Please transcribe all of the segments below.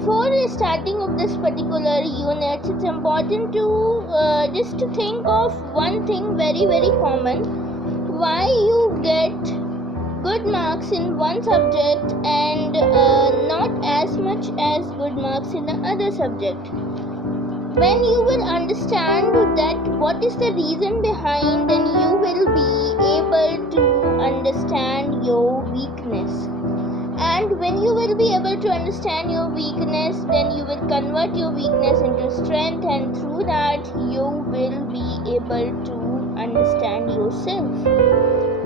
before starting of this particular unit, it's important to just to think of one thing very common. Why you get good marks in one subject and not as much as good marks in the other subject. When you will understand that what is the reason behind, then you will be able to understand your weakness. And when you will be able to understand your weakness, then you will convert your weakness into strength, and through that you will be able to understand yourself.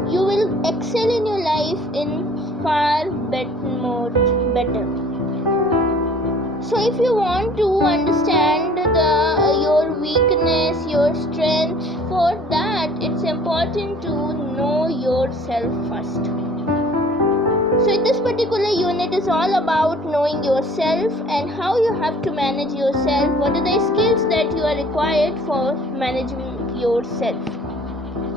You will excel in your life in far better. So if you want to understand your weakness, your strength, for that it's important to know yourself first. So this particular unit is all about knowing yourself and how you have to manage yourself. What are the skills that you are required for managing yourself?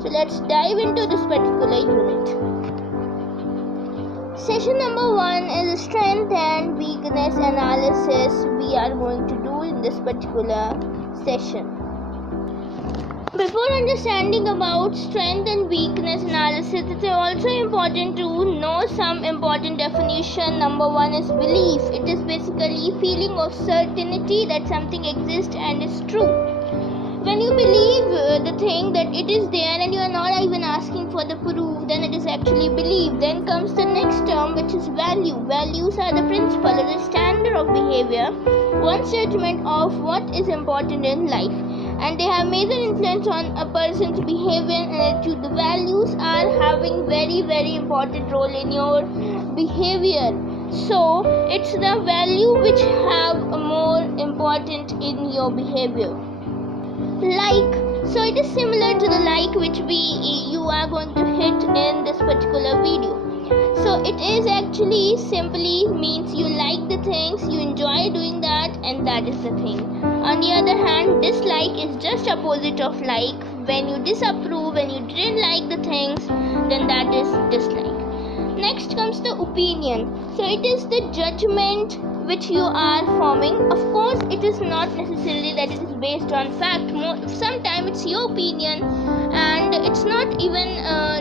So let's dive into this particular unit. Session number 1 is strength and weakness analysis we are going to do in this particular session. Before understanding about strength and weakness analysis, it's also important to know some important definition. Number 1 is belief. It is basically feeling of certainty that something exists and is true. When you believe the thing that it is there and you are not even asking for the proof, then it is actually belief. Then comes the next term, which is value. Values are the principle or the standard of behavior, one's judgment of what is important in life, and they have major influence on a person's behavior and attitude. The values are having very important role in your behavior. So it's the value which have more important in your behavior. Like, so it is similar to the like which you are going to hit in this particular video. So it is actually simply means you like the things, you enjoy doing that, and that is the thing. On the other hand, dislike is just opposite of like. When you disapprove, when you didn't like the things, then that is dislike. Next comes the opinion. So it is the judgment which you are forming. Of course, it is not necessarily that it is based on fact. Sometimes it's your opinion and it's not even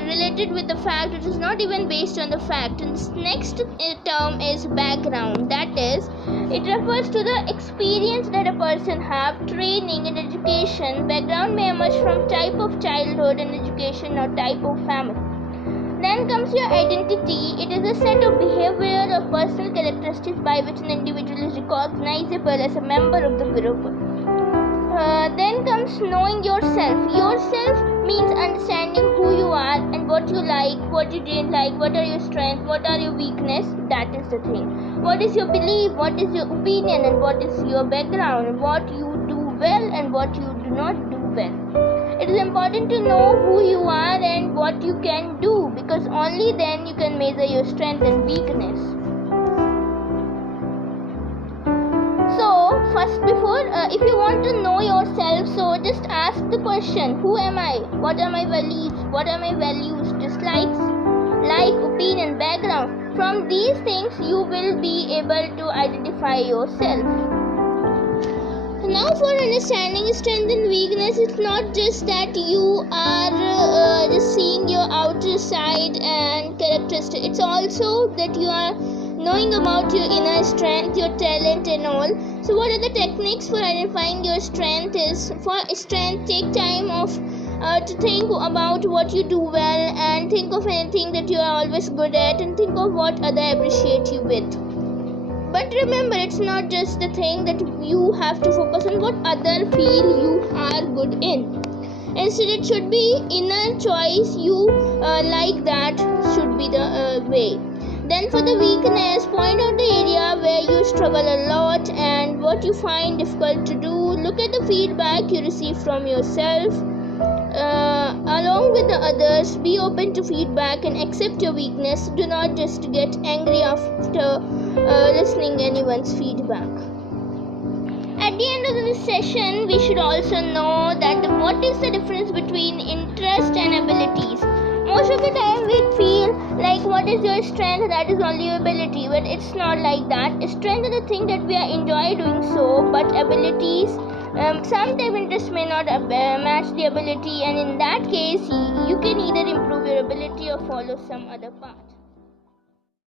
related with the fact. It is not even based on the fact. And this next term is background. That is, it refers to the experience that a person have, training and education. Background may emerge from type of childhood and education or type of family. Then comes your identity. It is a set of behavior or personal characteristics by which an individual is recognizable as a member of the group. Then comes knowing yourself. Yourself means understanding who you are and what you like, what you didn't like, what are your strengths, what are your weakness. That is the thing. What is your belief, what is your opinion, and what is your background, and what you do well and what you do not do well. It is important to know who you are and what you can do, because only then you can measure your strength and weakness. So first, if you want to know yourself, so just ask the question, who am I? What are my values? What are my values? Dislikes, like, opinion, background. From these things you will be able to identify yourself. Now for understanding strength and weakness, it's not just that you are just seeing your outer side and characteristics. It's also that you are knowing about your inner strength, your talent and all. So what are the techniques for identifying your strength is, for strength, take time off to think about what you do well and think of anything that you are always good at and think of what others appreciate you with. But remember, it's not just the thing that you have to focus on what others feel you are good in. Instead, it should be inner choice you like, that should be the way. Then for the weakness, point out the area where you struggle a lot and what you find difficult to do. Look at the feedback you receive from yourself. Along with the others, be open to feedback and accept your weakness. Do not just get angry after listening anyone's feedback. At the end of this session, we should also know that what is the difference between interest and abilities. most of the time we feel like what is your strength, that is only your ability, but it's not like that. Strength is the thing that we enjoy doing so, but abilities, sometimes interest may not match the ability, and in that case you can either improve your ability or follow some other path.